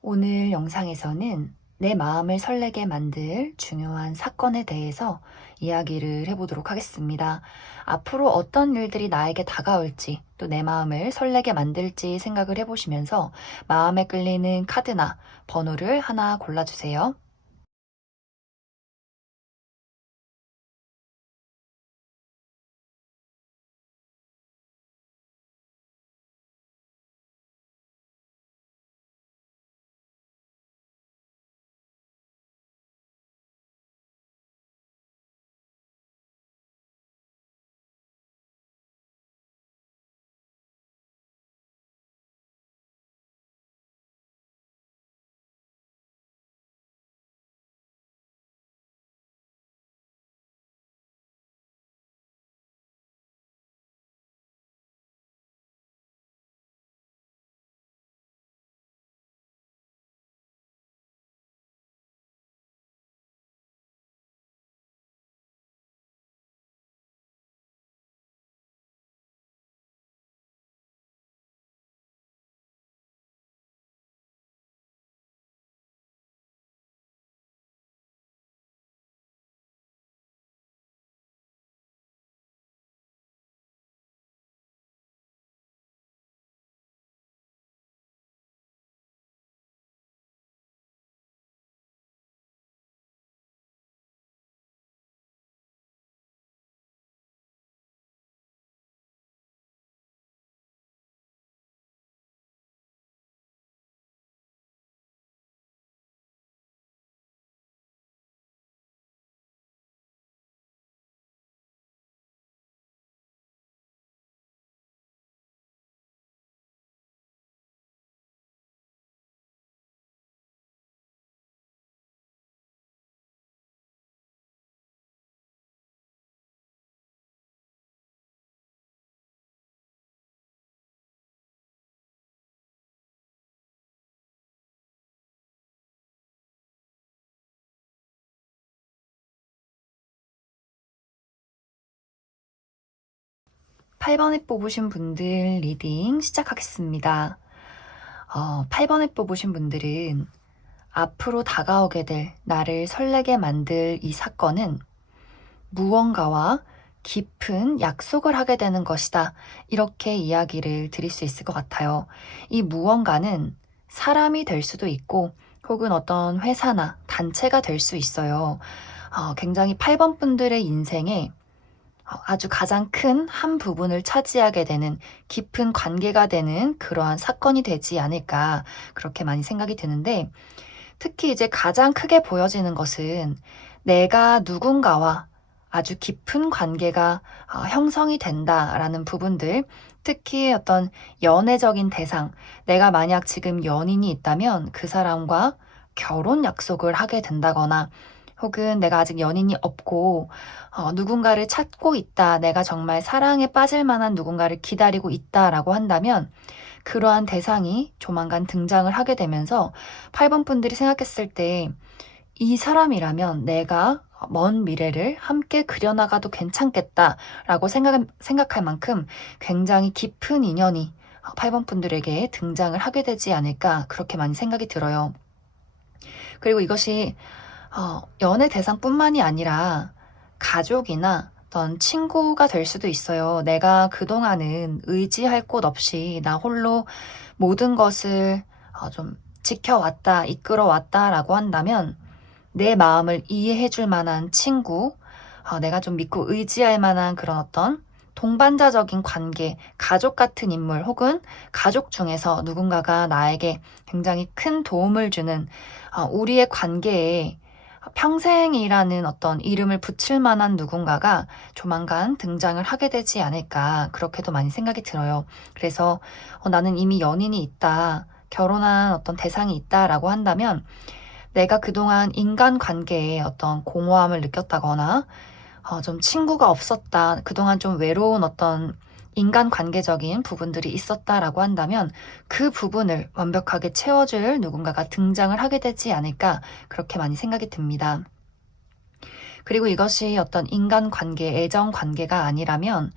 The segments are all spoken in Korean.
오늘 영상에서는 내 마음을 설레게 만들 중요한 사건에 대해서 이야기를 해보도록 하겠습니다. 앞으로 어떤 일들이 나에게 다가올지, 또 내 마음을 설레게 만들지 생각을 해보시면서 마음에 끌리는 카드나 번호를 하나 골라주세요. 8번에 뽑으신 분들 리딩 시작하겠습니다. 8번에 뽑으신 분들은 앞으로 다가오게 될 나를 설레게 만들 이 사건은 무언가와 깊은 약속을 하게 되는 것이다. 이렇게 이야기를 드릴 수 있을 것 같아요. 이 무언가는 사람이 될 수도 있고 혹은 어떤 회사나 단체가 될 수 있어요. 굉장히 8번 분들의 인생에 아주 가장 큰 한 부분을 차지하게 되는 깊은 관계가 되는 그러한 사건이 되지 않을까 그렇게 많이 생각이 드는데 특히 이제 가장 크게 보여지는 것은 내가 누군가와 아주 깊은 관계가 형성이 된다라는 부분들, 특히 어떤 연애적인 대상, 내가 만약 지금 연인이 있다면 그 사람과 결혼 약속을 하게 된다거나 혹은 내가 아직 연인이 없고 누군가를 찾고 있다, 내가 정말 사랑에 빠질 만한 누군가를 기다리고 있다라고 한다면 그러한 대상이 조만간 등장을 하게 되면서 8번 분들이 생각했을 때 이 사람이라면 내가 먼 미래를 함께 그려나가도 괜찮겠다라고 생각할 만큼 굉장히 깊은 인연이 8번 분들에게 등장을 하게 되지 않을까 그렇게 많이 생각이 들어요. 그리고 이것이 연애 대상뿐만이 아니라 가족이나 어떤 친구가 될 수도 있어요. 내가 그동안은 의지할 곳 없이 나 홀로 모든 것을 좀 지켜왔다, 이끌어왔다라고 한다면 내 마음을 이해해 줄 만한 친구, 내가 좀 믿고 의지할 만한 그런 어떤 동반자적인 관계, 가족 같은 인물 혹은 가족 중에서 누군가가 나에게 굉장히 큰 도움을 주는 우리의 관계에 평생이라는 어떤 이름을 붙일 만한 누군가가 조만간 등장을 하게 되지 않을까 그렇게도 많이 생각이 들어요. 그래서 나는 이미 연인이 있다, 결혼한 어떤 대상이 있다라고 한다면 내가 그동안 인간관계에 어떤 공허함을 느꼈다거나 좀 친구가 없었다, 그동안 좀 외로운 어떤 인간관계적인 부분들이 있었다라고 한다면 그 부분을 완벽하게 채워줄 누군가가 등장을 하게 되지 않을까 그렇게 많이 생각이 듭니다. 그리고 이것이 어떤 인간관계, 애정관계가 아니라면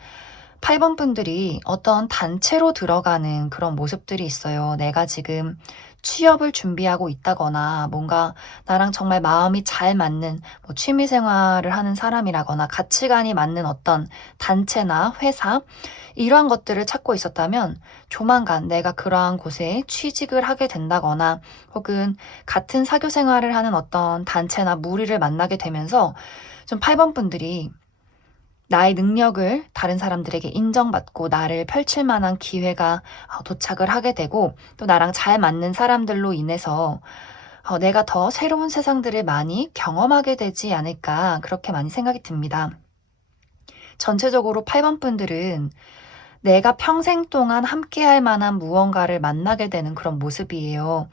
8번 분들이 어떤 단체로 들어가는 그런 모습들이 있어요. 내가 지금 취업을 준비하고 있다거나 뭔가 나랑 정말 마음이 잘 맞는 뭐 취미 생활을 하는 사람이라거나 가치관이 맞는 어떤 단체나 회사 이러한 것들을 찾고 있었다면 조만간 내가 그러한 곳에 취직을 하게 된다거나 혹은 같은 사교 생활을 하는 어떤 단체나 무리를 만나게 되면서 좀 8번 분들이 나의 능력을 다른 사람들에게 인정받고 나를 펼칠 만한 기회가 도착을 하게 되고 또 나랑 잘 맞는 사람들로 인해서 내가 더 새로운 세상들을 많이 경험하게 되지 않을까 그렇게 많이 생각이 듭니다. 전체적으로 8번 분들은 내가 평생 동안 함께할 만한 무언가를 만나게 되는 그런 모습이에요.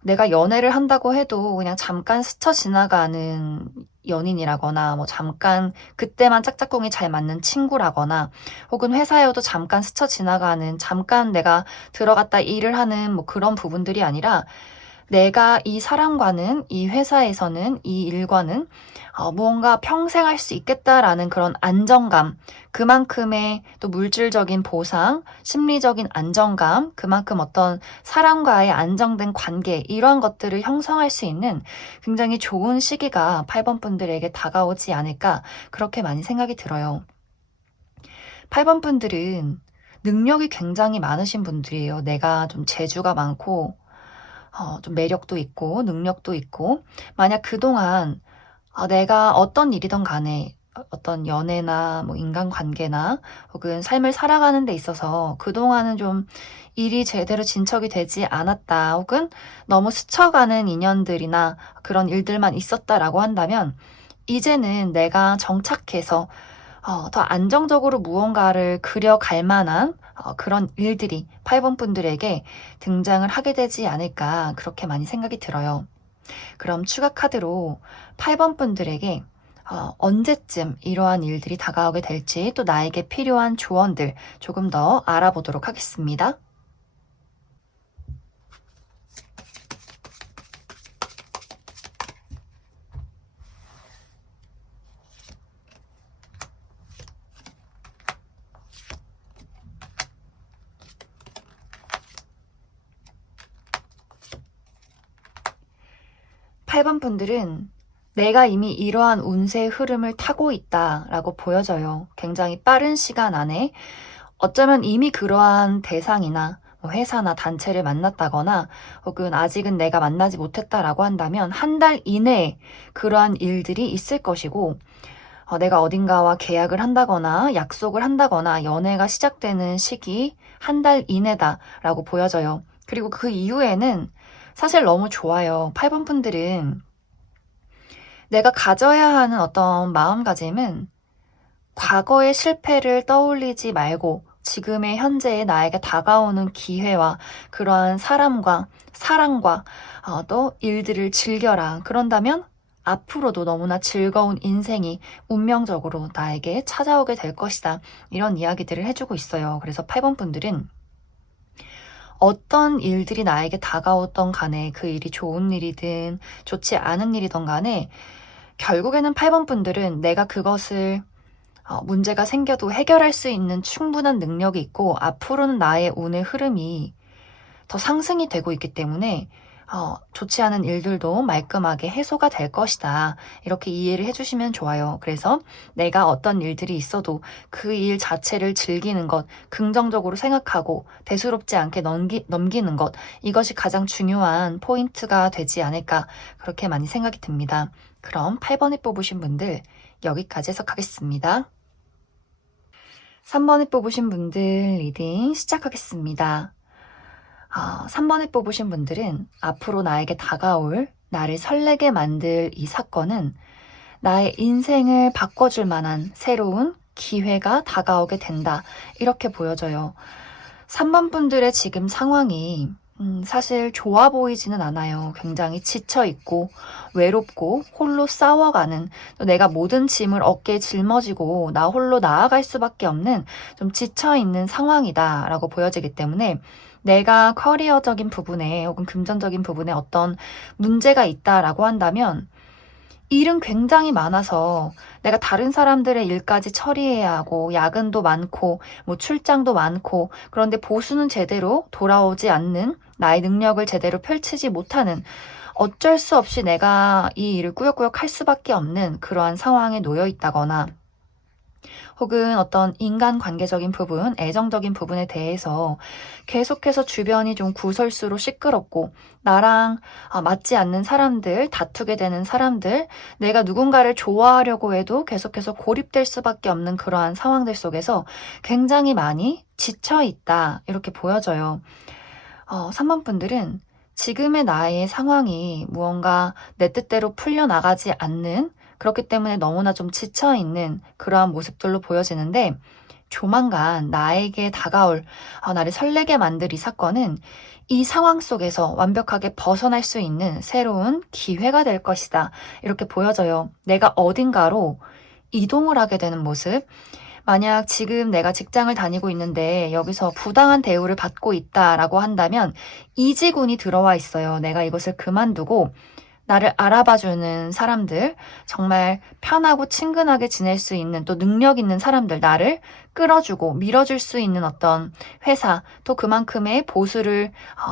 내가 연애를 한다고 해도 그냥 잠깐 스쳐 지나가는 연인이라거나 뭐 잠깐 그때만 짝짝꿍이 잘 맞는 친구라거나 혹은 회사에도 잠깐 스쳐 지나가는 잠깐 내가 들어갔다 일을 하는 뭐 그런 부분들이 아니라 내가 이 사람과는 이 회사에서는 이 일과는 무언가 평생 할 수 있겠다라는 그런 안정감, 그만큼의 또 물질적인 보상, 심리적인 안정감, 그만큼 어떤 사람과의 안정된 관계 이러한 것들을 형성할 수 있는 굉장히 좋은 시기가 8번 분들에게 다가오지 않을까 그렇게 많이 생각이 들어요. 8번 분들은 능력이 굉장히 많으신 분들이에요. 내가 좀 재주가 많고 좀 매력도 있고 능력도 있고 만약 그동안 내가 어떤 일이든 간에 어떤 연애나 뭐 인간관계나 혹은 삶을 살아가는 데 있어서 그동안은 좀 일이 제대로 진척이 되지 않았다 혹은 너무 스쳐가는 인연들이나 그런 일들만 있었다라고 한다면 이제는 내가 정착해서 더 안정적으로 무언가를 그려갈 만한 그런 일들이 8번 분들에게 등장을 하게 되지 않을까 그렇게 많이 생각이 들어요. 그럼 추가 카드로 8번 분들에게 언제쯤 이러한 일들이 다가오게 될지 또 나에게 필요한 조언들 조금 더 알아보도록 하겠습니다. 8번 분들은 내가 이미 이러한 운세의 흐름을 타고 있다라고 보여져요. 굉장히 빠른 시간 안에 어쩌면 이미 그러한 대상이나 뭐 회사나 단체를 만났다거나 혹은 아직은 내가 만나지 못했다라고 한다면 한 달 이내에 그러한 일들이 있을 것이고 내가 어딘가와 계약을 한다거나 약속을 한다거나 연애가 시작되는 시기 한 달 이내다라고 보여져요. 그리고 그 이후에는 사실 너무 좋아요. 8번 분들은 내가 가져야 하는 어떤 마음가짐은 과거의 실패를 떠올리지 말고 지금의 현재의 나에게 다가오는 기회와 그러한 사람과 사랑과 또 일들을 즐겨라. 그런다면 앞으로도 너무나 즐거운 인생이 운명적으로 나에게 찾아오게 될 것이다. 이런 이야기들을 해주고 있어요. 그래서 8번 분들은 어떤 일들이 나에게 다가왔던 간에 그 일이 좋은 일이든 좋지 않은 일이든 간에 결국에는 8번 분들은 내가 그것을 문제가 생겨도 해결할 수 있는 충분한 능력이 있고 앞으로는 나의 운의 흐름이 더 상승이 되고 있기 때문에 좋지 않은 일들도 말끔하게 해소가 될 것이다. 이렇게 이해를 해주시면 좋아요. 그래서 내가 어떤 일들이 있어도 그 일 자체를 즐기는 것, 긍정적으로 생각하고 대수롭지 않게 넘기는 것, 이것이 가장 중요한 포인트가 되지 않을까 그렇게 많이 생각이 듭니다. 그럼 8번에 뽑으신 분들 여기까지 해석하겠습니다. 3번에 뽑으신 분들 리딩 시작하겠습니다. 3번에 뽑으신 분들은 앞으로 나에게 다가올 나를 설레게 만들 이 사건은 나의 인생을 바꿔줄 만한 새로운 기회가 다가오게 된다. 이렇게 보여져요. 3번 분들의 지금 상황이 사실 좋아 보이지는 않아요. 굉장히 지쳐있고 외롭고 홀로 싸워가는 또 내가 모든 짐을 어깨에 짊어지고 나 홀로 나아갈 수밖에 없는 좀 지쳐있는 상황이다 라고 보여지기 때문에 내가 커리어적인 부분에 혹은 금전적인 부분에 어떤 문제가 있다라고 한다면 일은 굉장히 많아서 내가 다른 사람들의 일까지 처리해야 하고 야근도 많고 뭐 출장도 많고 그런데 보수는 제대로 돌아오지 않는 나의 능력을 제대로 펼치지 못하는 어쩔 수 없이 내가 이 일을 꾸역꾸역 할 수밖에 없는 그러한 상황에 놓여 있다거나 혹은 어떤 인간관계적인 부분, 애정적인 부분에 대해서 계속해서 주변이 좀 구설수로 시끄럽고 나랑 맞지 않는 사람들, 다투게 되는 사람들, 내가 누군가를 좋아하려고 해도 계속해서 고립될 수밖에 없는 그러한 상황들 속에서 굉장히 많이 지쳐 있다. 이렇게 보여져요. 3번 분들은 지금의 나의 상황이 무언가 내 뜻대로 풀려나가지 않는 그렇기 때문에 너무나 좀 지쳐있는 그러한 모습들로 보여지는데 조만간 나에게 다가올 나를 설레게 만들 이 사건은 이 상황 속에서 완벽하게 벗어날 수 있는 새로운 기회가 될 것이다. 이렇게 보여져요. 내가 어딘가로 이동을 하게 되는 모습. 만약 지금 내가 직장을 다니고 있는데 여기서 부당한 대우를 받고 있다라고 한다면 이직운이 들어와 있어요. 내가 이것을 그만두고 나를 알아봐주는 사람들, 정말 편하고 친근하게 지낼 수 있는 또 능력 있는 사람들, 나를 끌어주고 밀어줄 수 있는 어떤 회사, 또 그만큼의 보수를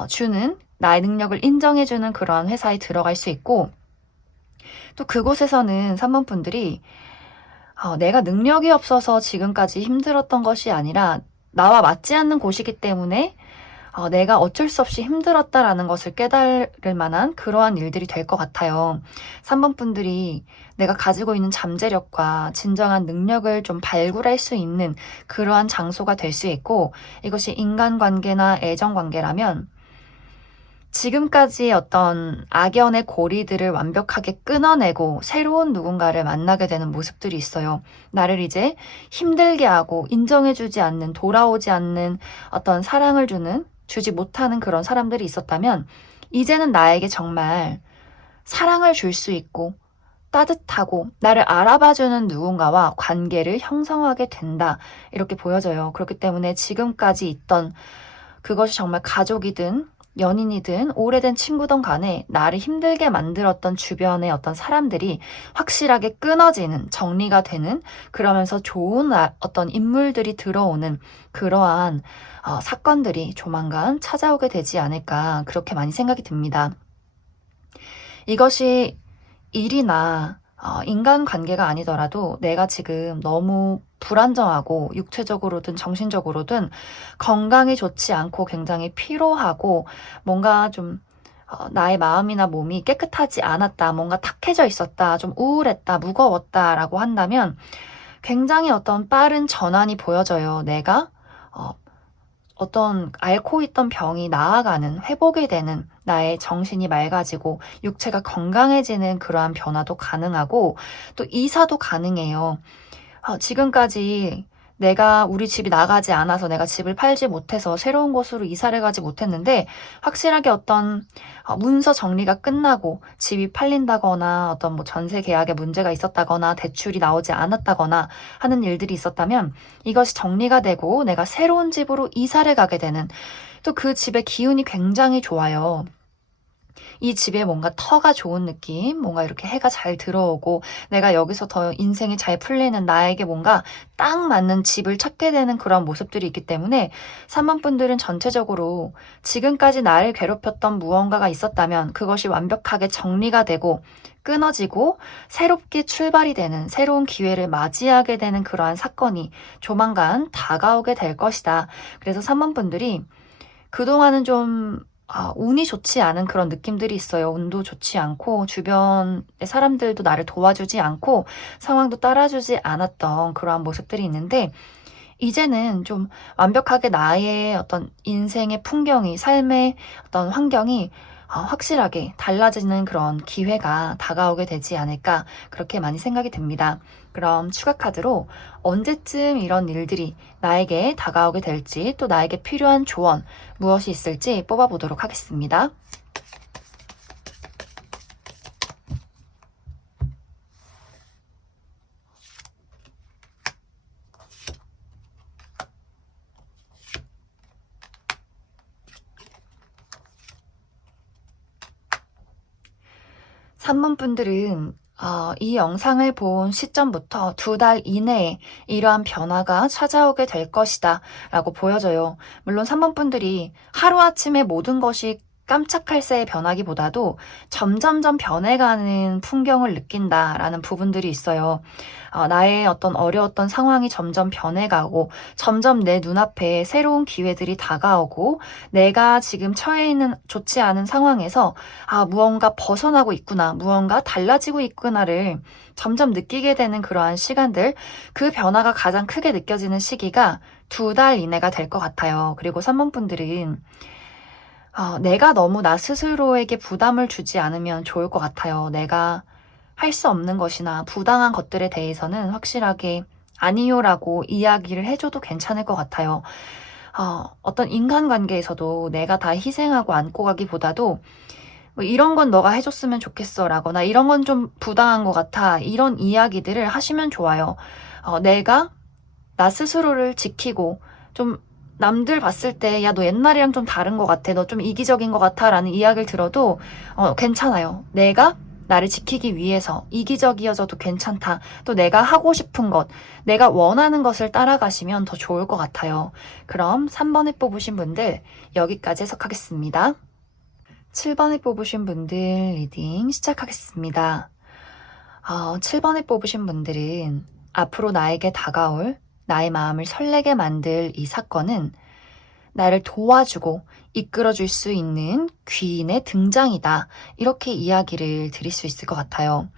주는 나의 능력을 인정해주는 그런 회사에 들어갈 수 있고 또 그곳에서는 3번 분들이 내가 능력이 없어서 지금까지 힘들었던 것이 아니라 나와 맞지 않는 곳이기 때문에 내가 어쩔 수 없이 힘들었다라는 것을 깨달을 만한 그러한 일들이 될 것 같아요. 3번 분들이 내가 가지고 있는 잠재력과 진정한 능력을 좀 발굴할 수 있는 그러한 장소가 될 수 있고 이것이 인간관계나 애정관계라면 지금까지 어떤 악연의 고리들을 완벽하게 끊어내고 새로운 누군가를 만나게 되는 모습들이 있어요. 나를 이제 힘들게 하고 인정해주지 않는, 돌아오지 않는 어떤 사랑을 주지 못하는 그런 사람들이 있었다면 이제는 나에게 정말 사랑을 줄 수 있고 따뜻하고 나를 알아봐주는 누군가와 관계를 형성하게 된다. 이렇게 보여져요. 그렇기 때문에 지금까지 있던 그것이 정말 가족이든 연인이든 오래된 친구든 간에 나를 힘들게 만들었던 주변의 어떤 사람들이 확실하게 끊어지는, 정리가 되는, 그러면서 좋은 어떤 인물들이 들어오는 그러한 사건들이 조만간 찾아오게 되지 않을까 그렇게 많이 생각이 듭니다. 이것이 일이나 인간관계가 아니더라도 내가 지금 너무 불안정하고 육체적으로든 정신적으로든 건강이 좋지 않고 굉장히 피로하고 뭔가 좀 나의 마음이나 몸이 깨끗하지 않았다, 뭔가 탁해져 있었다, 좀 우울했다, 무거웠다라고 한다면 굉장히 어떤 빠른 전환이 보여져요. 내가 어떤 앓고 있던 병이 나아가는, 회복이 되는 나의 정신이 맑아지고 육체가 건강해지는 그러한 변화도 가능하고 또 이사도 가능해요. 지금까지 내가 우리 집이 나가지 않아서 내가 집을 팔지 못해서 새로운 곳으로 이사를 가지 못했는데 확실하게 어떤 문서 정리가 끝나고 집이 팔린다거나 어떤 뭐 전세 계약에 문제가 있었다거나 대출이 나오지 않았다거나 하는 일들이 있었다면 이것이 정리가 되고 내가 새로운 집으로 이사를 가게 되는 또 그 집의 기운이 굉장히 좋아요. 이 집에 뭔가 터가 좋은 느낌, 뭔가 이렇게 해가 잘 들어오고 내가 여기서 더 인생이 잘 풀리는 나에게 뭔가 딱 맞는 집을 찾게 되는 그런 모습들이 있기 때문에 3번 분들은 전체적으로 지금까지 나를 괴롭혔던 무언가가 있었다면 그것이 완벽하게 정리가 되고 끊어지고 새롭게 출발이 되는 새로운 기회를 맞이하게 되는 그러한 사건이 조만간 다가오게 될 것이다. 그래서 3번 분들이 그동안은 좀 운이 좋지 않은 그런 느낌들이 있어요. 운도 좋지 않고 주변의 사람들도 나를 도와주지 않고 상황도 따라주지 않았던 그러한 모습들이 있는데 이제는 좀 완벽하게 나의 어떤 인생의 풍경이 삶의 어떤 환경이 확실하게 달라지는 그런 기회가 다가오게 되지 않을까 그렇게 많이 생각이 듭니다. 그럼 추가 카드로 언제쯤 이런 일들이 나에게 다가오게 될지 또 나에게 필요한 조언 무엇이 있을지 뽑아보도록 하겠습니다. 3번 분들은 이 영상을 본 시점부터 2달 이내에 이러한 변화가 찾아오게 될 것이다 라고 보여져요. 물론 3번 분들이 하루아침에 모든 것이 깜짝할 새의 변하기보다도 점점점 변해가는 풍경을 느낀다라는 부분들이 있어요. 나의 어떤 어려웠던 상황이 점점 변해가고 점점 내 눈앞에 새로운 기회들이 다가오고 내가 지금 처해 있는 좋지 않은 상황에서 무언가 벗어나고 있구나, 무언가 달라지고 있구나를 점점 느끼게 되는 그러한 시간들, 그 변화가 가장 크게 느껴지는 시기가 2달 이내가 될 것 같아요. 그리고 3번 분들은 내가 너무 나 스스로에게 부담을 주지 않으면 좋을 것 같아요. 내가 할 수 없는 것이나 부당한 것들에 대해서는 확실하게 아니요라고 이야기를 해줘도 괜찮을 것 같아요. 어떤 인간관계에서도 내가 다 희생하고 안고 가기보다도 뭐 이런 건 너가 해줬으면 좋겠어 라거나 이런 건 좀 부당한 것 같아, 이런 이야기들을 하시면 좋아요. 내가 나 스스로를 지키고 좀 남들 봤을 때 야, 너 옛날이랑 좀 다른 것 같아, 너 좀 이기적인 것 같아 라는 이야기를 들어도 괜찮아요. 내가 나를 지키기 위해서 이기적이어져도 괜찮다. 또 내가 하고 싶은 것, 내가 원하는 것을 따라가시면 더 좋을 것 같아요. 그럼 3번을 뽑으신 분들 여기까지 해석하겠습니다. 7번을 뽑으신 분들 리딩 시작하겠습니다. 7번을 뽑으신 분들은 앞으로 나에게 다가올 나의 마음을 설레게 만들 이 사건은 나를 도와주고 이끌어줄 수 있는 귀인의 등장이다. 이렇게 이야기를 드릴 수 있을 것 같아요.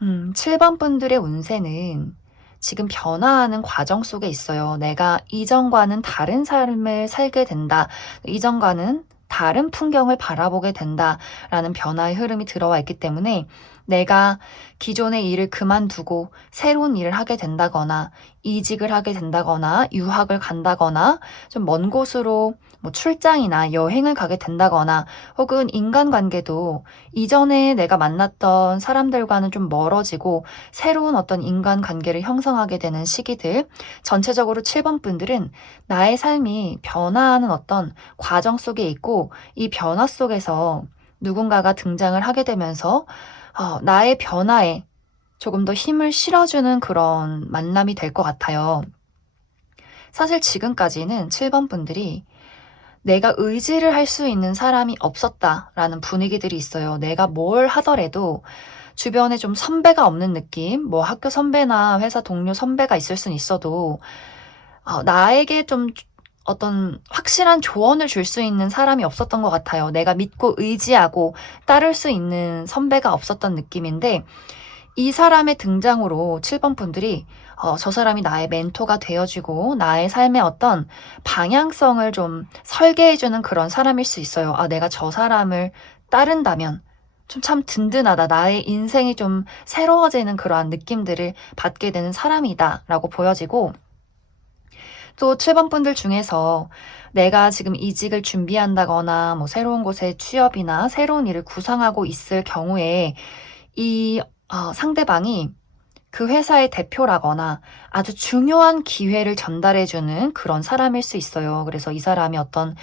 7번 분들의 운세는 지금 변화하는 과정 속에 있어요. 내가 이전과는 다른 삶을 살게 된다. 이전과는 다른 풍경을 바라보게 된다라는 변화의 흐름이 들어와 있기 때문에 내가 기존의 일을 그만두고 새로운 일을 하게 된다거나 이직을 하게 된다거나 유학을 간다거나 좀 먼 곳으로 뭐 출장이나 여행을 가게 된다거나 혹은 인간관계도 이전에 내가 만났던 사람들과는 좀 멀어지고 새로운 어떤 인간관계를 형성하게 되는 시기들, 전체적으로 7번 분들은 나의 삶이 변화하는 어떤 과정 속에 있고 이 변화 속에서 누군가가 등장을 하게 되면서 나의 변화에 조금 더 힘을 실어주는 그런 만남이 될 것 같아요. 사실 지금까지는 7번 분들이 내가 의지를 할 수 있는 사람이 없었다라는 분위기들이 있어요. 내가 뭘 하더라도 주변에 좀 선배가 없는 느낌, 뭐 학교 선배나 회사 동료 선배가 있을 순 있어도 나에게 좀 어떤 확실한 조언을 줄 수 있는 사람이 없었던 것 같아요. 내가 믿고 의지하고 따를 수 있는 선배가 없었던 느낌인데 이 사람의 등장으로 7번 분들이 저 사람이 나의 멘토가 되어주고 나의 삶의 어떤 방향성을 좀 설계해주는 그런 사람일 수 있어요. 내가 저 사람을 따른다면 좀 참 든든하다. 나의 인생이 좀 새로워지는 그러한 느낌들을 받게 되는 사람이다 라고 보여지고, 또 7번 분들 중에서 내가 지금 이직을 준비한다거나 뭐 새로운 곳에 취업이나 새로운 일을 구상하고 있을 경우에 이 상대방이 그 회사의 대표라거나 아주 중요한 기회를 전달해주는 그런 사람일 수 있어요. 그래서 이 사람이 어떤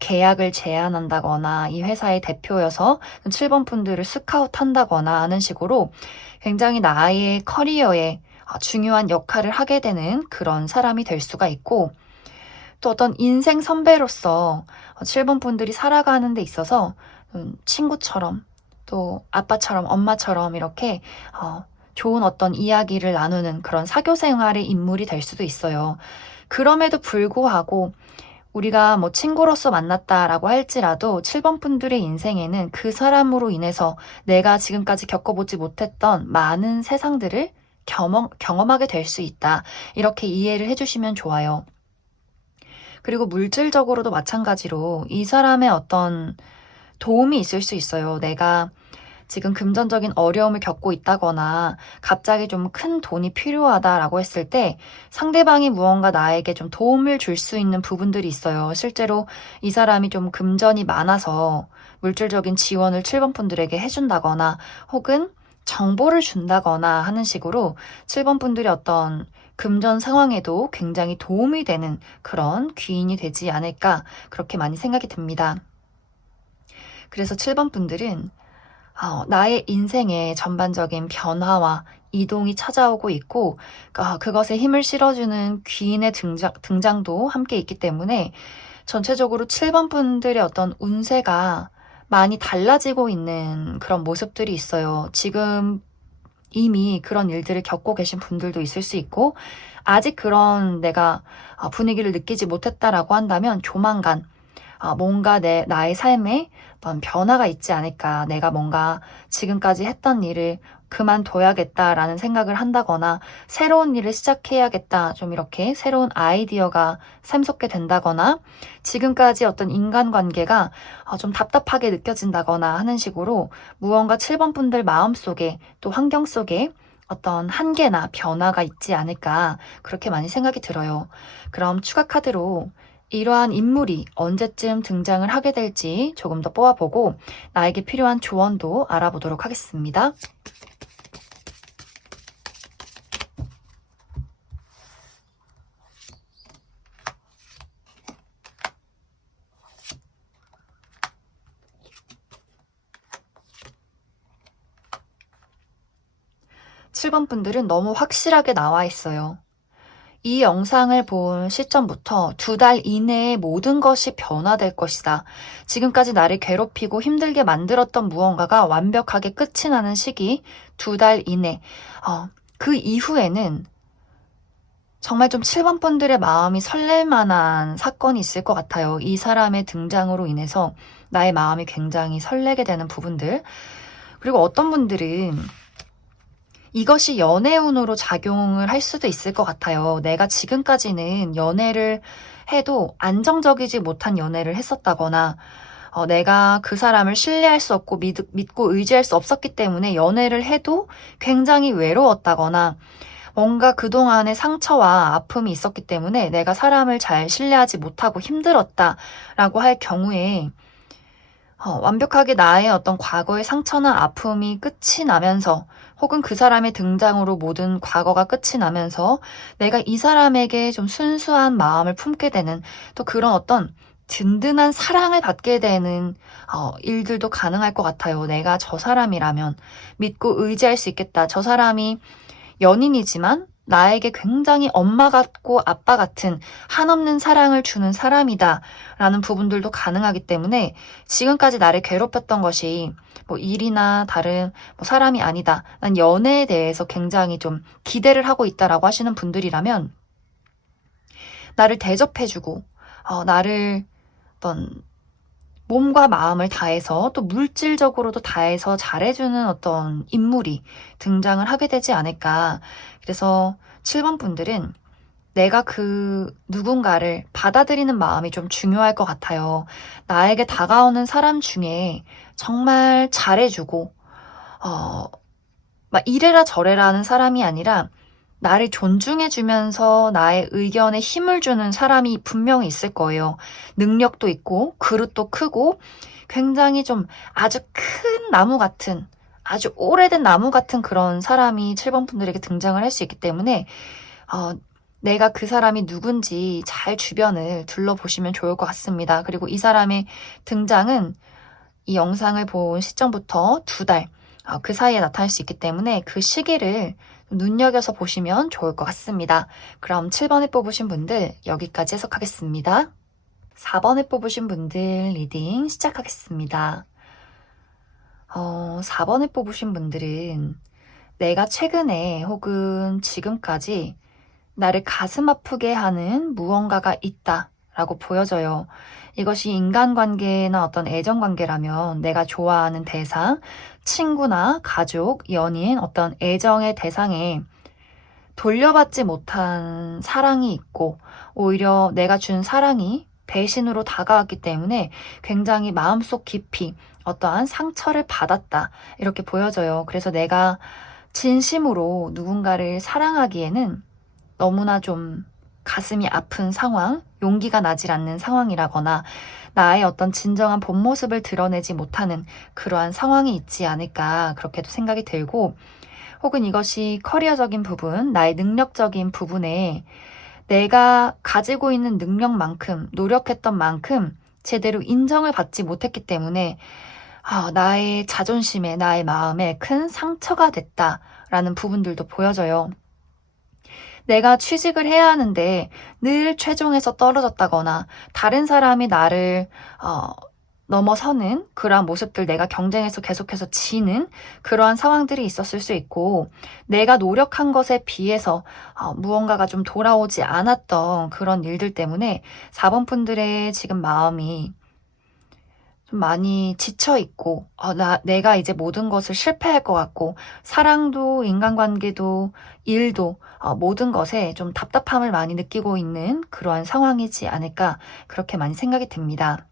계약을 제안한다거나 이 회사의 대표여서 7번 분들을 스카우트한다거나 하는 식으로 굉장히 나의 커리어에 중요한 역할을 하게 되는 그런 사람이 될 수가 있고, 또 어떤 인생 선배로서 7번 분들이 살아가는 데 있어서 친구처럼 또 아빠처럼 엄마처럼 이렇게 좋은 어떤 이야기를 나누는 그런 사교 생활의 인물이 될 수도 있어요. 그럼에도 불구하고 우리가 뭐 친구로서 만났다라고 할지라도 7번 분들의 인생에는 그 사람으로 인해서 내가 지금까지 겪어보지 못했던 많은 세상들을 경험하게 될 수 있다. 이렇게 이해를 해주시면 좋아요. 그리고 물질적으로도 마찬가지로 이 사람의 어떤 도움이 있을 수 있어요. 내가 지금 금전적인 어려움을 겪고 있다거나 갑자기 좀 큰 돈이 필요하다라고 했을 때 상대방이 무언가 나에게 좀 도움을 줄 수 있는 부분들이 있어요. 실제로 이 사람이 좀 금전이 많아서 물질적인 지원을 7번 분들에게 해준다거나 혹은 정보를 준다거나 하는 식으로 7번 분들이 어떤 금전 상황에도 굉장히 도움이 되는 그런 귀인이 되지 않을까, 그렇게 많이 생각이 듭니다. 그래서 7번 분들은 나의 인생에 전반적인 변화와 이동이 찾아오고 있고, 그것에 힘을 실어주는 귀인의 등장도 함께 있기 때문에 전체적으로 7번 분들의 어떤 운세가 많이 달라지고 있는 그런 모습들이 있어요. 지금 이미 그런 일들을 겪고 계신 분들도 있을 수 있고, 아직 그런 내가 분위기를 느끼지 못했다라고 한다면 조만간 뭔가 나의 삶에 어떤 변화가 있지 않을까. 내가 뭔가 지금까지 했던 일을 그만둬야겠다라는 생각을 한다거나 새로운 일을 시작해야겠다. 좀 이렇게 새로운 아이디어가 샘솟게 된다거나 지금까지 어떤 인간관계가 좀 답답하게 느껴진다거나 하는 식으로 무언가 7번 분들 마음속에 또 환경 속에 어떤 한계나 변화가 있지 않을까 그렇게 많이 생각이 들어요. 그럼 추가 카드로 이러한 인물이 언제쯤 등장을 하게 될지 조금 더 뽑아보고 나에게 필요한 조언도 알아보도록 하겠습니다. 7번 분들은 너무 확실하게 나와 있어요. 이 영상을 본 시점부터 2달 이내에 모든 것이 변화될 것이다. 지금까지 나를 괴롭히고 힘들게 만들었던 무언가가 완벽하게 끝이 나는 시기 2달 이내. 그 이후에는 정말 좀 7번 분들의 마음이 설렐 만한 사건이 있을 것 같아요. 이 사람의 등장으로 인해서 나의 마음이 굉장히 설레게 되는 부분들. 그리고 어떤 분들은 이것이 연애운으로 작용을 할 수도 있을 것 같아요. 내가 지금까지는 연애를 해도 안정적이지 못한 연애를 했었다거나, 내가 그 사람을 신뢰할 수 없고 믿고 의지할 수 없었기 때문에 연애를 해도 굉장히 외로웠다거나, 뭔가 그동안의 상처와 아픔이 있었기 때문에 내가 사람을 잘 신뢰하지 못하고 힘들었다라고 할 경우에, 완벽하게 나의 어떤 과거의 상처나 아픔이 끝이 나면서 혹은 그 사람의 등장으로 모든 과거가 끝이 나면서 내가 이 사람에게 좀 순수한 마음을 품게 되는 또 그런 어떤 든든한 사랑을 받게 되는 일들도 가능할 것 같아요. 내가 저 사람이라면 믿고 의지할 수 있겠다. 저 사람이 연인이지만 나에게 굉장히 엄마 같고 아빠 같은 한없는 사랑을 주는 사람이다 라는 부분들도 가능하기 때문에 지금까지 나를 괴롭혔던 것이 뭐 일이나 다른 뭐 사람이 아니다. 난 연애에 대해서 굉장히 좀 기대를 하고 있다라고 하시는 분들이라면 나를 대접해주고 나를 어떤 몸과 마음을 다해서 또 물질적으로도 다해서 잘해주는 어떤 인물이 등장을 하게 되지 않을까. 그래서 7번 분들은 내가 그 누군가를 받아들이는 마음이 좀 중요할 것 같아요. 나에게 다가오는 사람 중에 정말 잘해주고, 막 이래라 저래라 하는 사람이 아니라 나를 존중해주면서 나의 의견에 힘을 주는 사람이 분명히 있을 거예요. 능력도 있고, 그릇도 크고, 굉장히 좀 아주 큰 나무 같은, 아주 오래된 나무 같은 그런 사람이 7번 분들에게 등장을 할 수 있기 때문에, 내가 그 사람이 누군지 잘 주변을 둘러보시면 좋을 것 같습니다. 그리고 이 사람의 등장은 이 영상을 본 시점부터 2달, 그 사이에 나타날 수 있기 때문에 그 시기를 눈여겨서 보시면 좋을 것 같습니다. 그럼 7번에 뽑으신 분들 여기까지 해석하겠습니다. 4번에 뽑으신 분들 리딩 시작하겠습니다. 4번에 뽑으신 분들은 내가 최근에 혹은 지금까지 나를 가슴 아프게 하는 무언가가 있다라고 보여져요. 이것이 인간관계나 어떤 애정관계라면 내가 좋아하는 대상, 친구나 가족, 연인, 어떤 애정의 대상에 돌려받지 못한 사랑이 있고 오히려 내가 준 사랑이 배신으로 다가왔기 때문에 굉장히 마음속 깊이 어떠한 상처를 받았다 이렇게 보여져요. 그래서 내가 진심으로 누군가를 사랑하기에는 너무나 좀 가슴이 아픈 상황, 용기가 나질 않는 상황이라거나 나의 어떤 진정한 본 모습을 드러내지 못하는 그러한 상황이 있지 않을까 그렇게도 생각이 들고 혹은 이것이 커리어적인 부분, 나의 능력적인 부분에 내가 가지고 있는 능력만큼, 노력했던 만큼 제대로 인정을 받지 못했기 때문에 나의 자존심에, 나의 마음에 큰 상처가 됐다라는 부분들도 보여져요. 내가 취직을 해야 하는데 늘 최종에서 떨어졌다거나 다른 사람이 나를 넘어서는 그러한 모습들, 내가 경쟁에서 계속해서 지는 그러한 상황들이 있었을 수 있고, 내가 노력한 것에 비해서 무언가가 좀 돌아오지 않았던 그런 일들 때문에 4번 분들의 지금 마음이 좀 많이 지쳐 있고, 내가 이제 모든 것을 실패할 것 같고, 사랑도 인간관계도 일도 모든 것에 좀 답답함을 많이 느끼고 있는 그러한 상황이지 않을까, 그렇게 많이 생각이 듭니다.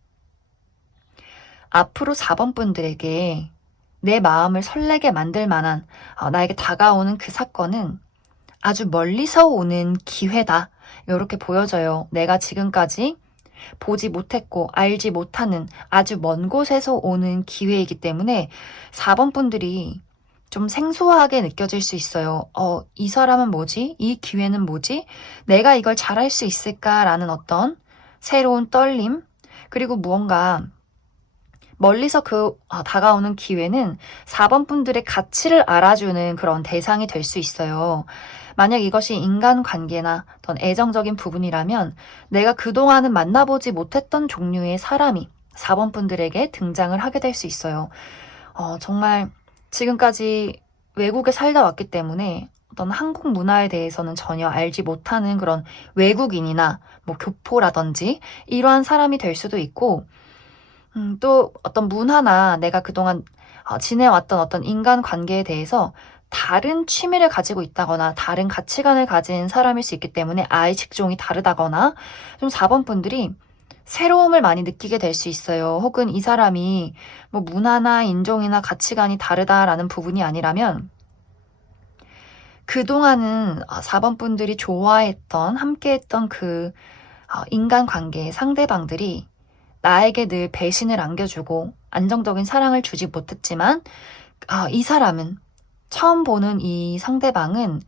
앞으로 4번 분들에게 내 마음을 설레게 만들 만한 나에게 다가오는 그 사건은 아주 멀리서 오는 기회다, 이렇게 보여져요. 내가 지금까지 보지 못했고 알지 못하는 아주 먼 곳에서 오는 기회이기 때문에 4번 분들이 좀 생소하게 느껴질 수 있어요. 이 사람은 뭐지? 이 기회는 뭐지? 내가 이걸 잘할 수 있을까라는 어떤 새로운 떨림, 그리고 무언가 멀리서 다가오는 기회는 4번 분들의 가치를 알아주는 그런 대상이 될 수 있어요. 만약 이것이 인간관계나 어떤 애정적인 부분이라면 내가 그동안은 만나보지 못했던 종류의 사람이 4번 분들에게 등장을 하게 될 수 있어요. 정말 지금까지 외국에 살다 왔기 때문에 어떤 한국 문화에 대해서는 전혀 알지 못하는 그런 외국인이나 뭐 교포라든지 이러한 사람이 될 수도 있고, 또 어떤 문화나 내가 그동안 지내왔던 어떤 인간관계에 대해서 다른 취미를 가지고 있다거나 다른 가치관을 가진 사람일 수 있기 때문에 아예 직종이 다르다거나 좀 4번 분들이 새로움을 많이 느끼게 될 수 있어요. 혹은 이 사람이 뭐 문화나 인종이나 가치관이 다르다라는 부분이 아니라면 그동안은 4번 분들이 좋아했던, 함께했던 그 인간관계의 상대방들이 나에게 늘 배신을 안겨주고 안정적인 사랑을 주지 못했지만, 이 사람은, 처음 보는 이 상대방은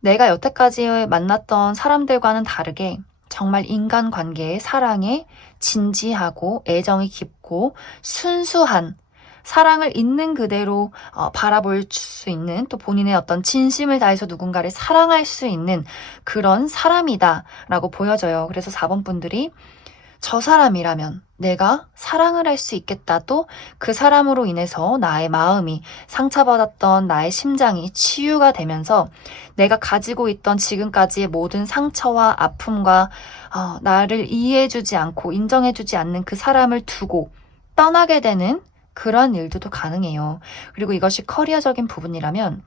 내가 여태까지 만났던 사람들과는 다르게 정말 인간관계의 사랑에 진지하고 애정이 깊고 순수한, 사랑을 있는 그대로 바라볼 수 있는, 또 본인의 어떤 진심을 다해서 누군가를 사랑할 수 있는 그런 사람이다라고 보여져요. 그래서 4번 분들이 저 사람이라면 내가 사랑을 할 수 있겠다. 또 그 사람으로 인해서 나의 마음이 상처받았던 나의 심장이 치유가 되면서 내가 가지고 있던 지금까지의 모든 상처와 아픔과 나를 이해해주지 않고 인정해주지 않는 그 사람을 두고 떠나게 되는 그런 일들도 가능해요. 그리고 이것이 커리어적인 부분이라면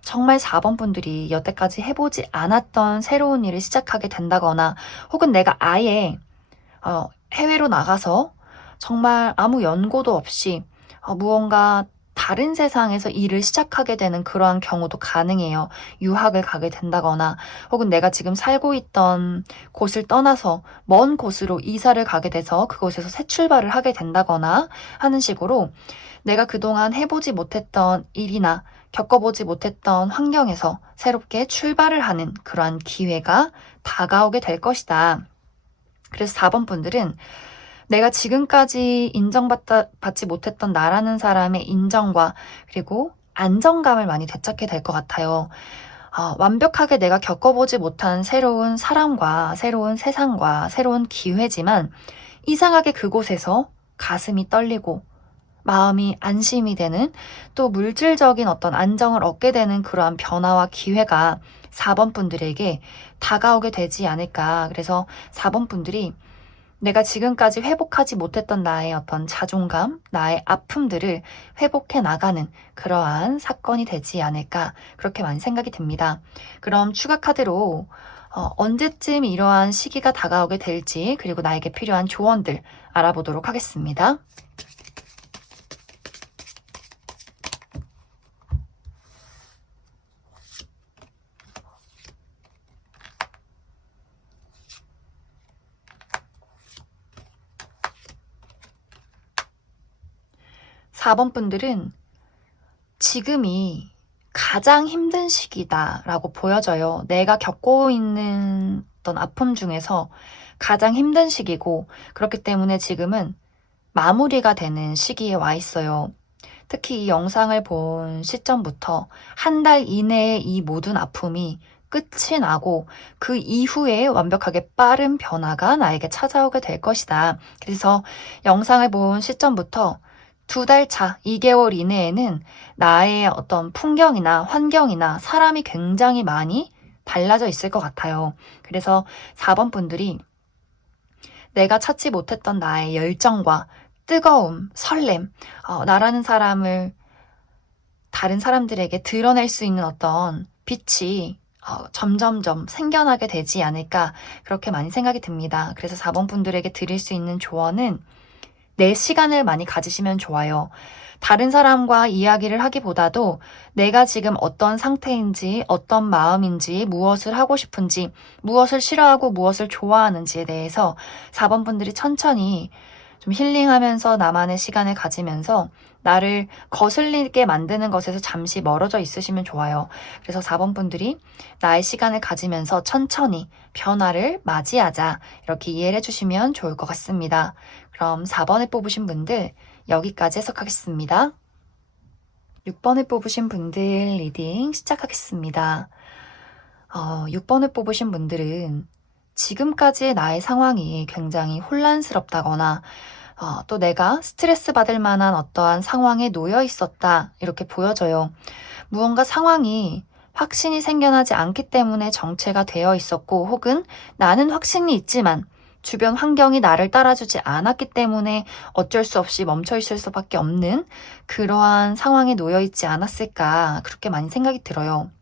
정말 4번 분들이 여태까지 해보지 않았던 새로운 일을 시작하게 된다거나, 혹은 내가 아예 해외로 나가서 정말 아무 연고도 없이 무언가 다른 세상에서 일을 시작하게 되는 그러한 경우도 가능해요. 유학을 가게 된다거나, 혹은 내가 지금 살고 있던 곳을 떠나서 먼 곳으로 이사를 가게 돼서 그곳에서 새 출발을 하게 된다거나 하는 식으로 내가 그동안 해보지 못했던 일이나 겪어보지 못했던 환경에서 새롭게 출발을 하는 그러한 기회가 다가오게 될 것이다. 그래서 4번 분들은 내가 지금까지 인정받지 못했던 나라는 사람의 인정과 그리고 안정감을 많이 되찾게 될 것 같아요. 완벽하게 내가 겪어보지 못한 새로운 사람과 새로운 세상과 새로운 기회지만 이상하게 그곳에서 가슴이 떨리고 마음이 안심이 되는, 또 물질적인 어떤 안정을 얻게 되는 그러한 변화와 기회가 4번 분들에게 다가오게 되지 않을까. 그래서 4번 분들이 내가 지금까지 회복하지 못했던 나의 어떤 자존감, 나의 아픔들을 회복해 나가는 그러한 사건이 되지 않을까, 그렇게 많이 생각이 듭니다. 그럼 추가 카드로 언제쯤 이러한 시기가 다가오게 될지, 그리고 나에게 필요한 조언들 알아보도록 하겠습니다. 4번 분들은 지금이 가장 힘든 시기다라고 보여져요. 내가 겪고 있는 어떤 아픔 중에서 가장 힘든 시기고, 그렇기 때문에 지금은 마무리가 되는 시기에 와 있어요. 특히 이 영상을 본 시점부터 한 달 이내에 이 모든 아픔이 끝이 나고 그 이후에 완벽하게 빠른 변화가 나에게 찾아오게 될 것이다. 그래서 영상을 본 시점부터 2달 차, 2개월 이내에는 나의 어떤 풍경이나 환경이나 사람이 굉장히 많이 달라져 있을 것 같아요. 그래서 4번 분들이 내가 찾지 못했던 나의 열정과 뜨거움, 설렘, 나라는 사람을 다른 사람들에게 드러낼 수 있는 어떤 빛이 점점점 생겨나게 되지 않을까 그렇게 많이 생각이 듭니다. 그래서 4번 분들에게 드릴 수 있는 조언은 내 시간을 많이 가지시면 좋아요. 다른 사람과 이야기를 하기보다도 내가 지금 어떤 상태인지, 어떤 마음인지, 무엇을 하고 싶은지, 무엇을 싫어하고 무엇을 좋아하는지에 대해서 4번 분들이 천천히 좀 힐링하면서 나만의 시간을 가지면서 나를 거슬리게 만드는 것에서 잠시 멀어져 있으시면 좋아요. 그래서 4번 분들이 나의 시간을 가지면서 천천히 변화를 맞이하자 이렇게 이해를 해주시면 좋을 것 같습니다. 그럼 4번을 뽑으신 분들 여기까지 해석하겠습니다. 6번을 뽑으신 분들 리딩 시작하겠습니다. 6번을 뽑으신 분들은 지금까지의 나의 상황이 굉장히 혼란스럽다거나 또 내가 스트레스 받을 만한 어떠한 상황에 놓여 있었다 이렇게 보여져요. 무언가 상황이 확신이 생겨나지 않기 때문에 정체가 되어 있었고 혹은 나는 확신이 있지만 주변 환경이 나를 따라주지 않았기 때문에 어쩔 수 없이 멈춰 있을 수밖에 없는 그러한 상황에 놓여 있지 않았을까 그렇게 많이 생각이 들어요.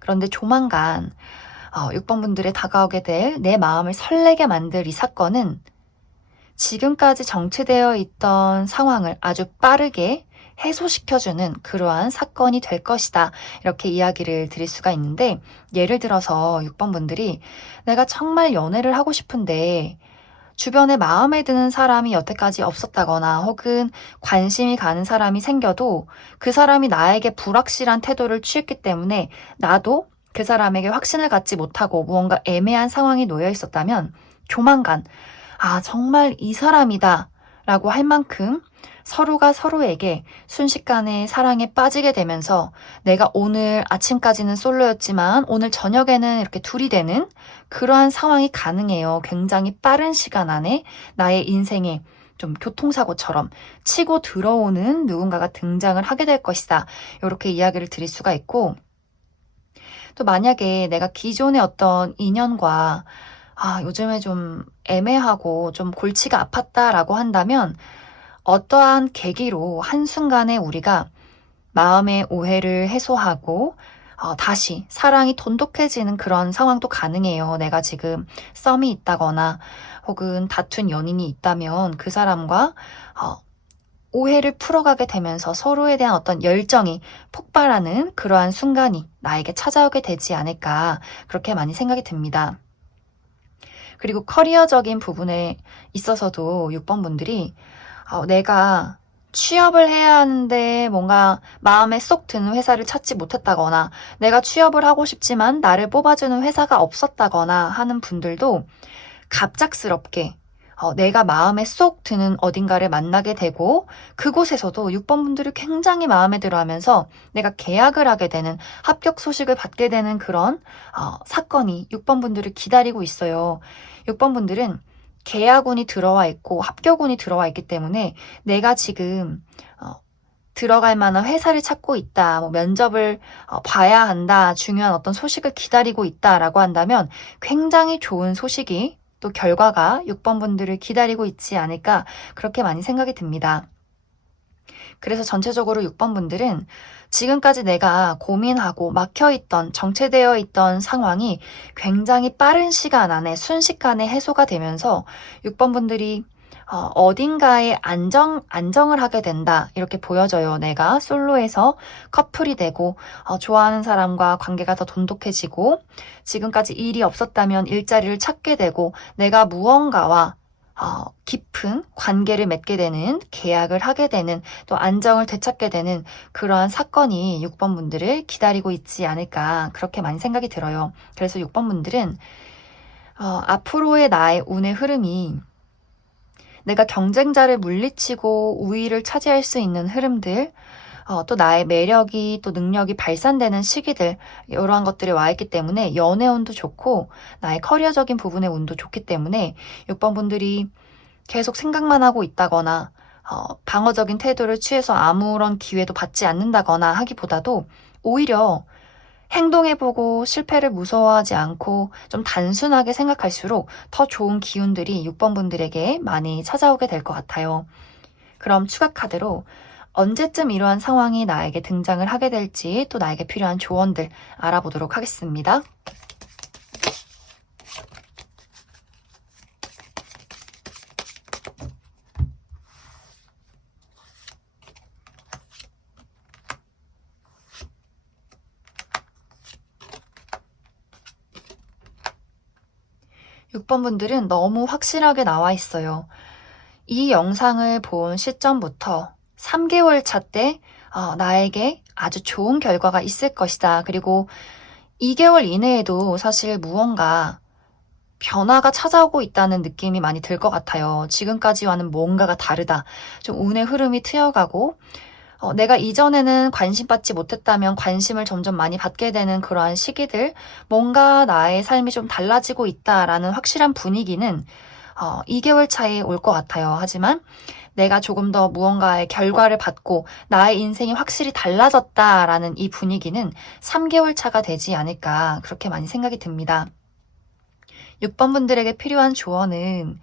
그런데 조만간 6번 분들의 다가오게 될 내 마음을 설레게 만들 이 사건은 지금까지 정체되어 있던 상황을 아주 빠르게 해소시켜주는 그러한 사건이 될 것이다. 이렇게 이야기를 드릴 수가 있는데 예를 들어서 6번 분들이 내가 정말 연애를 하고 싶은데 주변에 마음에 드는 사람이 여태까지 없었다거나 혹은 관심이 가는 사람이 생겨도 그 사람이 나에게 불확실한 태도를 취했기 때문에 나도 그 사람에게 확신을 갖지 못하고 무언가 애매한 상황이 놓여 있었다면 조만간 정말 이 사람이다 라고 할 만큼 서로가 서로에게 순식간에 사랑에 빠지게 되면서 내가 오늘 아침까지는 솔로였지만 오늘 저녁에는 이렇게 둘이 되는 그러한 상황이 가능해요. 굉장히 빠른 시간 안에 나의 인생에 좀 교통사고처럼 치고 들어오는 누군가가 등장을 하게 될 것이다. 이렇게 이야기를 드릴 수가 있고 또 만약에 내가 기존의 어떤 인연과 요즘에 좀 애매하고 좀 골치가 아팠다라고 한다면 어떠한 계기로 한순간에 우리가 마음의 오해를 해소하고 다시 사랑이 돈독해지는 그런 상황도 가능해요. 내가 지금 썸이 있다거나 혹은 다툰 연인이 있다면 그 사람과 오해를 풀어가게 되면서 서로에 대한 어떤 열정이 폭발하는 그러한 순간이 나에게 찾아오게 되지 않을까 그렇게 많이 생각이 듭니다. 그리고 커리어적인 부분에 있어서도 6번 분들이 내가 취업을 해야 하는데 뭔가 마음에 쏙 드는 회사를 찾지 못했다거나 내가 취업을 하고 싶지만 나를 뽑아주는 회사가 없었다거나 하는 분들도 갑작스럽게 내가 마음에 쏙 드는 어딘가를 만나게 되고 그곳에서도 6번 분들이 굉장히 마음에 들어하면서 내가 계약을 하게 되는 합격 소식을 받게 되는 그런 사건이 6번 분들을 기다리고 있어요. 6번 분들은 계약운이 들어와 있고 합격운이 들어와 있기 때문에 내가 지금 들어갈 만한 회사를 찾고 있다, 뭐 면접을 봐야 한다, 중요한 어떤 소식을 기다리고 있다라고 한다면 굉장히 좋은 소식이 또 결과가 6번 분들을 기다리고 있지 않을까 그렇게 많이 생각이 듭니다. 그래서 전체적으로 6번 분들은 지금까지 내가 고민하고 막혀있던 정체되어 있던 상황이 굉장히 빠른 시간 안에 순식간에 해소가 되면서 6번 분들이 어딘가에 안정을 하게 된다 이렇게 보여져요. 내가 솔로에서 커플이 되고 좋아하는 사람과 관계가 더 돈독해지고 지금까지 일이 없었다면 일자리를 찾게 되고 내가 무언가와 깊은 관계를 맺게 되는 계약을 하게 되는 또 안정을 되찾게 되는 그러한 사건이 6번 분들을 기다리고 있지 않을까 그렇게 많이 생각이 들어요. 그래서 6번 분들은 앞으로의 나의 운의 흐름이 내가 경쟁자를 물리치고 우위를 차지할 수 있는 흐름들, 또 나의 매력이 또 능력이 발산되는 시기들, 이러한 것들이 와 있기 때문에 연애 운도 좋고 나의 커리어적인 부분의 운도 좋기 때문에 6번 분들이 계속 생각만 하고 있다거나 방어적인 태도를 취해서 아무런 기회도 받지 않는다거나 하기보다도 오히려 행동해보고 실패를 무서워하지 않고 좀 단순하게 생각할수록 더 좋은 기운들이 6번 분들에게 많이 찾아오게 될 것 같아요. 그럼 추가 카드로 언제쯤 이러한 상황이 나에게 등장을 하게 될지 또 나에게 필요한 조언들 알아보도록 하겠습니다. 6번 분들은 너무 확실하게 나와 있어요. 이 영상을 본 시점부터 3개월 차 때 나에게 아주 좋은 결과가 있을 것이다. 그리고 2개월 이내에도 사실 무언가 변화가 찾아오고 있다는 느낌이 많이 들 것 같아요. 지금까지와는 뭔가가 다르다. 좀 운의 흐름이 트여가고 내가 이전에는 관심받지 못했다면 관심을 점점 많이 받게 되는 그러한 시기들, 뭔가 나의 삶이 좀 달라지고 있다라는 확실한 분위기는 2개월 차에 올 것 같아요. 하지만 내가 조금 더 무언가의 결과를 받고 나의 인생이 확실히 달라졌다라는 이 분위기는 3개월 차가 되지 않을까 그렇게 많이 생각이 듭니다. 6번 분들에게 필요한 조언은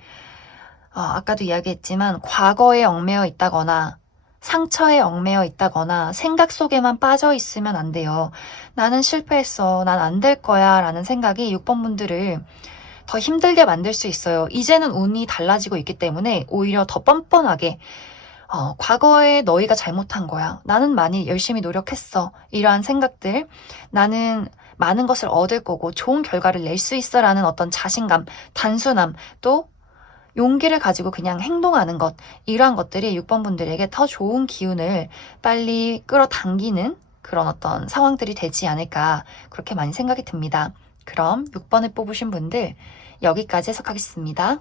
아까도 이야기했지만 과거에 얽매여 있다거나 상처에 얽매여 있다거나 생각 속에만 빠져 있으면 안 돼요. 나는 실패했어. 난 안 될 거야. 라는 생각이 6번 분들을 더 힘들게 만들 수 있어요. 이제는 운이 달라지고 있기 때문에 오히려 더 뻔뻔하게 과거에 너희가 잘못한 거야. 나는 많이 열심히 노력했어. 이러한 생각들, 나는 많은 것을 얻을 거고 좋은 결과를 낼 수 있어 라는 어떤 자신감, 단순함, 또 용기를 가지고 그냥 행동하는 것, 이러한 것들이 6번 분들에게 더 좋은 기운을 빨리 끌어당기는 그런 어떤 상황들이 되지 않을까 그렇게 많이 생각이 듭니다. 그럼 6번을 뽑으신 분들 여기까지 해석하겠습니다.